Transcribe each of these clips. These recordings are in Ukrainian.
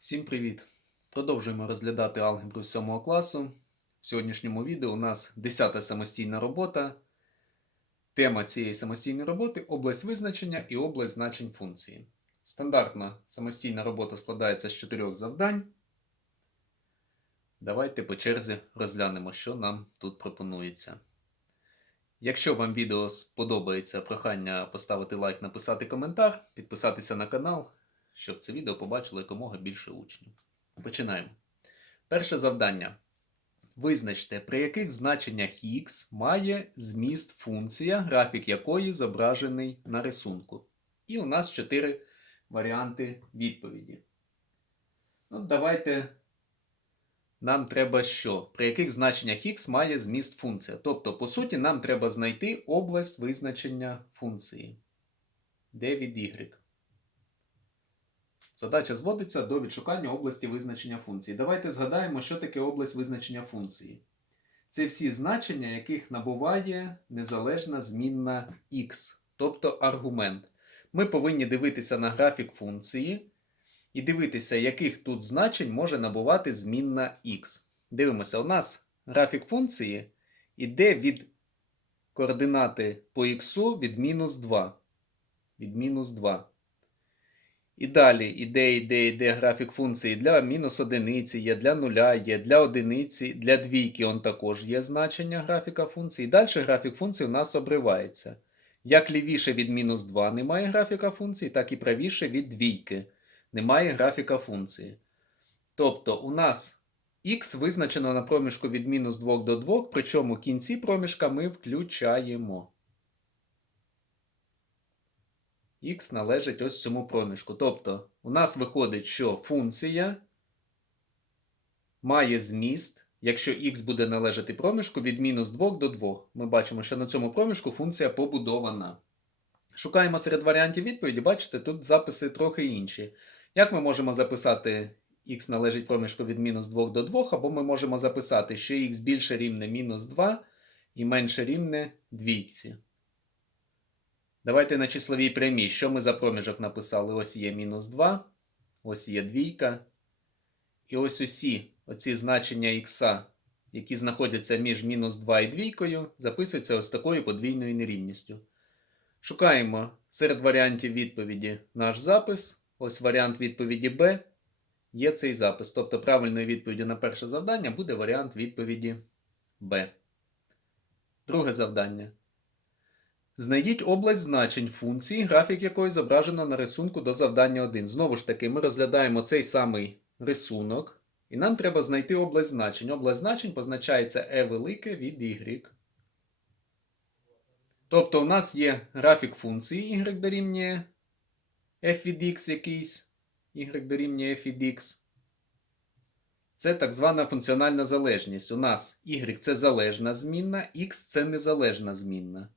Всім привіт! Продовжуємо розглядати алгебру 7 класу. В сьогоднішньому відео у нас 10 самостійна робота. Тема цієї самостійної роботи область визначення і область значень функції. Стандартна самостійна робота складається з чотирьох завдань. Давайте по черзі розглянемо, що нам тут пропонується. Якщо вам відео сподобається, прохання поставити лайк, написати коментар, підписатися на канал, щоб це відео побачило якомога більше учнів. Починаємо. Перше завдання. Визначте, при яких значеннях х має зміст функція, графік якої зображений на рисунку. І у нас чотири варіанти відповіді. Ну, давайте. Нам треба що? При яких значеннях х має зміст функція. Тобто, по суті, нам треба знайти область визначення функції. Де від y. Задача зводиться до відшукання області визначення функції. Давайте згадаємо, що таке область визначення функції. Це всі значення, яких набуває незалежна змінна x, тобто аргумент. Ми повинні дивитися на графік функції і дивитися, яких тут значень може набувати змінна x. Дивимося, у нас графік функції іде від координати по х від мінус 2. Від мінус 2. І далі іде, іде, іде графік функції для мінус одиниці є, для нуля є, для одиниці, для двійки он також є значення графіка функції. І далі графік функції у нас обривається. Як лівіше від мінус 2 немає графіка функції, так і правіше від двійки немає графіка функції. Тобто у нас х визначено на проміжку від мінус 2 до 2, причому кінці проміжка ми включаємо. Х належить ось цьому проміжку. Тобто, у нас виходить, що функція має зміст, якщо х буде належати проміжку від мінус 2 до 2. Ми бачимо, що на цьому проміжку функція побудована. Шукаємо серед варіантів відповіді, бачите, тут записи трохи інші. Як ми можемо записати х належить проміжку від мінус 2 до 2, або ми можемо записати, що х більше рівне мінус 2 і менше рівне двійці. Давайте на числовій прямій. Що ми за проміжок написали? Ось є мінус 2, ось є двійка. І ось усі оці значення х, які знаходяться між мінус 2 і двійкою, записуються ось такою подвійною нерівністю. Шукаємо серед варіантів відповіді наш запис. Ось варіант відповіді Б. Є цей запис. Тобто правильною відповіддю на перше завдання буде варіант відповіді Б. Друге завдання. Знайдіть область значень функції, графік якої зображено на рисунку до завдання 1. Знову ж таки, ми розглядаємо цей самий рисунок, і нам треба знайти область значень. Область значень позначається e велике від y. Тобто, у нас є графік функції y дорівнює f від x якийсь, y дорівнює f від x. Це так звана функціональна залежність. У нас y це залежна змінна, x це незалежна змінна.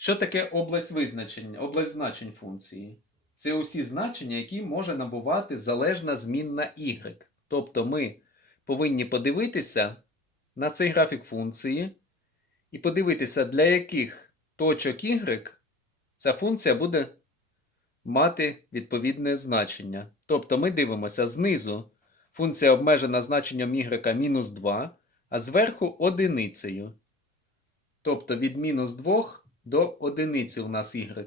Що таке область визначення, область значень функції? Це усі значення, які може набувати залежна змінна y. Тобто ми повинні подивитися на цей графік функції і подивитися, для яких точок y ця функція буде мати відповідне значення. Тобто ми дивимося знизу функція обмежена значенням y мінус 2, а зверху одиницею. Тобто від мінус 2 до одиниці у нас y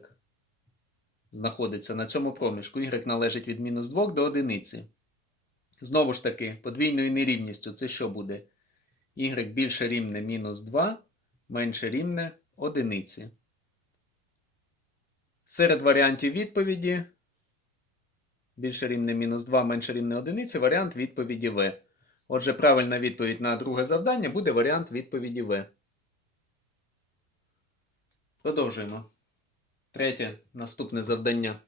знаходиться на цьому проміжку. y належить від мінус 2 до одиниці. Знову ж таки, подвійною нерівністю це що буде? y більше рівне мінус 2, менше рівне одиниці. Серед варіантів відповіді більше рівне мінус 2, менше рівне одиниці, варіант відповіді В. Отже, правильна відповідь на друге завдання буде варіант відповіді В. Продовжуємо. Третє наступне завдання.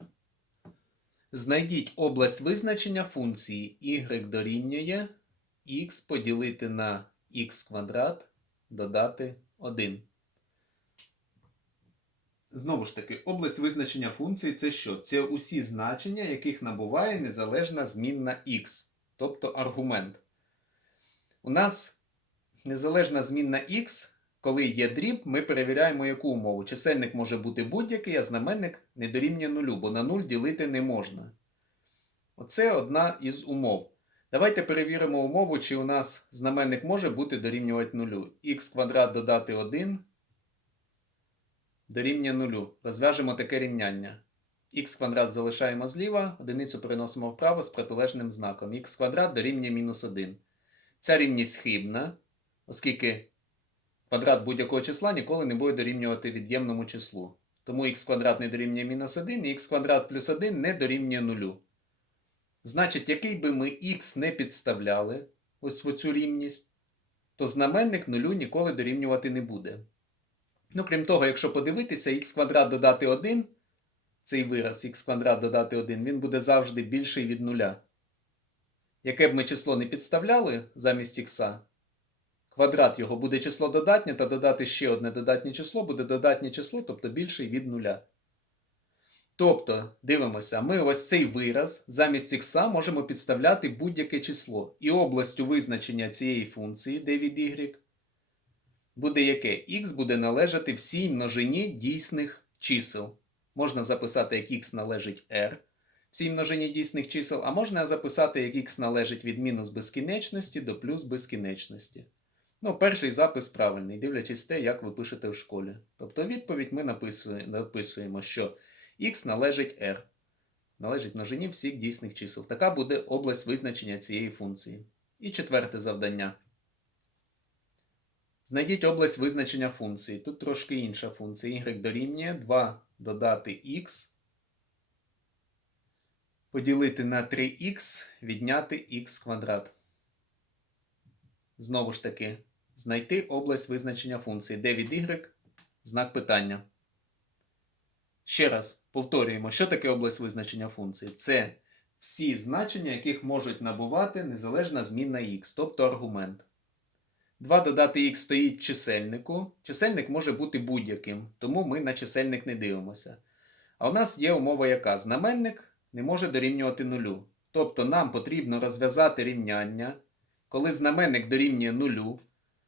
Знайдіть область визначення функції y дорівнює x поділити на x квадрат додати 1. Знову ж таки, область визначення функції це що? Це усі значення, яких набуває незалежна змінна x, тобто аргумент. У нас незалежна змінна x, коли є дріб, ми перевіряємо яку умову. Чисельник може бути будь-який, а знаменник не дорівнює нулю, бо на 0 ділити не можна. Оце одна із умов. Давайте перевіримо умову, чи у нас знаменник може бути дорівнювати нулю. х квадрат додати 1 дорівнює нулю. Розв'яжемо таке рівняння. х квадрат залишаємо зліва, одиницю переносимо вправо з протилежним знаком. х квадрат дорівнює мінус 1. Ця рівність хибна, оскільки квадрат будь-якого числа ніколи не буде дорівнювати від'ємному числу. Тому х квадрат не дорівнює мінус 1 і х квадрат плюс 1 не дорівнює нулю. Значить, який би ми х не підставляли ось в цю рівність, то знаменник нулю ніколи дорівнювати не буде. Ну, крім того, якщо подивитися, х квадрат додати 1, цей вираз х квадрат додати 1, він буде завжди більший від нуля. Яке б ми число не підставляли замість х, квадрат його буде число додатнє, та додати ще одне додатнє число буде додатнє число, тобто більший від нуля. Тобто, дивимося, ми ось цей вираз замість х можемо підставляти будь-яке число. І областю визначення цієї функції d від y буде яке? х буде належати всій множині дійсних чисел. Можна записати, як х належить r всій множині дійсних чисел, а можна записати, як х належить від мінус безкінечності до плюс безкінечності. Ну, перший запис правильний, дивлячись те, як ви пишете в школі. Тобто відповідь ми написуємо, що х належить r. Належить множині всіх дійсних чисел. Така буде область визначення цієї функції. І четверте завдання. Знайдіть область визначення функції. Тут трошки інша функція. y дорівнює 2 додати х, поділити на 3х, відняти х квадрат. Знову ж таки, знайти область визначення функції. d від y знак питання. Ще раз повторюємо, що таке область визначення функції. Це всі значення, яких можуть набувати незалежна змінна х, тобто аргумент. 2 додати х стоїть чисельнику. Чисельник може бути будь-яким, тому ми на чисельник не дивимося. А у нас є умова яка? Знаменник не може дорівнювати нулю. Тобто нам потрібно розв'язати рівняння, коли знаменник дорівнює нулю,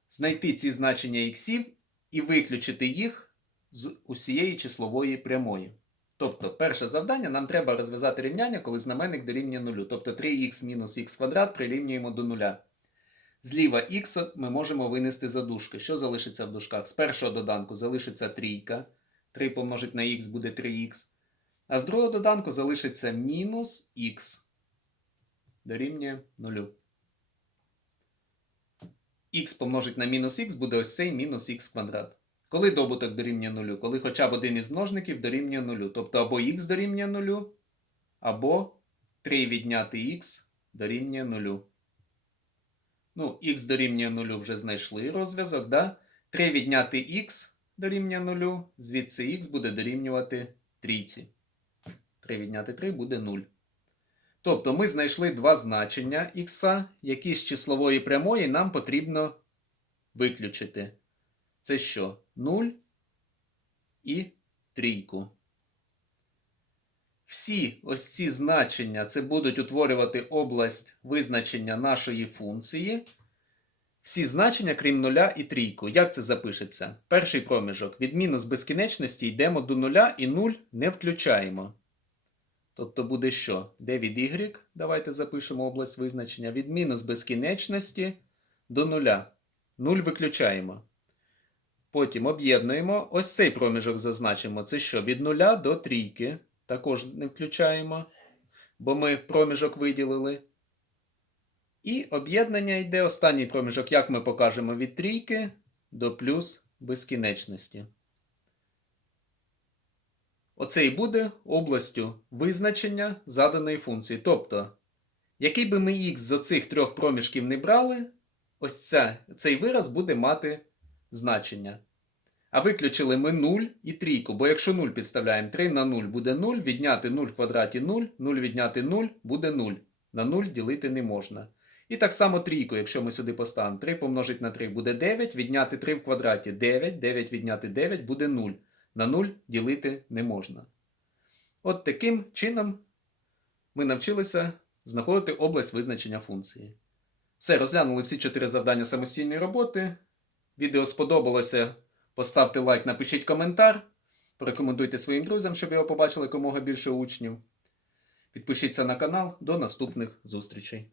знайти ці значення іксів і виключити їх з усієї числової прямої. Тобто, перше завдання нам треба розв'язати рівняння, коли знаменник дорівнює нулю. Тобто 3х мінус х квадрат прирівнюємо до нуля. Зліва х ми можемо винести за дужки. Що залишиться в дужках? З першого доданку залишиться трійка. 3 помножить на х буде 3х. А з другого доданку залишиться мінус х. Дорівнює 0. Х помножить на мінус х буде ось цей мінус х квадрат. Коли добуток дорівнює 0? Коли хоча б один із множників дорівнює 0. Тобто або х дорівнює 0, або 3 відняти х дорівнює 0. Ну, х дорівнює 0 вже знайшли розв'язок, да? 3 відняти х дорівнює 0, звідси х буде дорівнювати трійці. 3 відняти 3 буде 0. Тобто ми знайшли два значення х, які з числової прямої нам потрібно виключити. Це що? 0 і трійку. Всі ось ці значення це будуть утворювати область визначення нашої функції. Всі значення, крім нуля і трійку. Як це запишеться? Перший проміжок. Від мінус безкінечності йдемо до нуля і 0 не включаємо. Тобто буде що? d від y, давайте запишемо область визначення. Від мінус безкінечності до нуля. 0 виключаємо. Потім об'єднуємо. Ось цей проміжок зазначимо. Це що? Від 0 до трійки. Також не включаємо, бо ми проміжок виділили. І об'єднання йде останній проміжок, як ми покажемо, від трійки до плюс безкінечності. Оце і буде областю визначення заданої функції. Тобто, який би ми х з оцих трьох проміжків не брали, ось ця, цей вираз буде мати значення. А виключили ми 0 і трійку, бо якщо 0 підставляємо 3 на 0 буде 0, відняти 0 в квадраті 0, 0 відняти 0 буде 0. На 0 ділити не можна. І так само трійку, якщо ми сюди поставимо 3 помножить на 3 буде 9, відняти 3 в квадраті 9, 9 відняти 9 буде 0. На 0 ділити не можна. От таким чином ми навчилися знаходити область визначення функції. Все, розглянули всі чотири завдання самостійної роботи. Відео сподобалося. Поставте лайк, напишіть коментар. Порекомендуйте своїм друзям, щоб його побачили якомога більше учнів. Підпишіться на канал. До наступних зустрічей.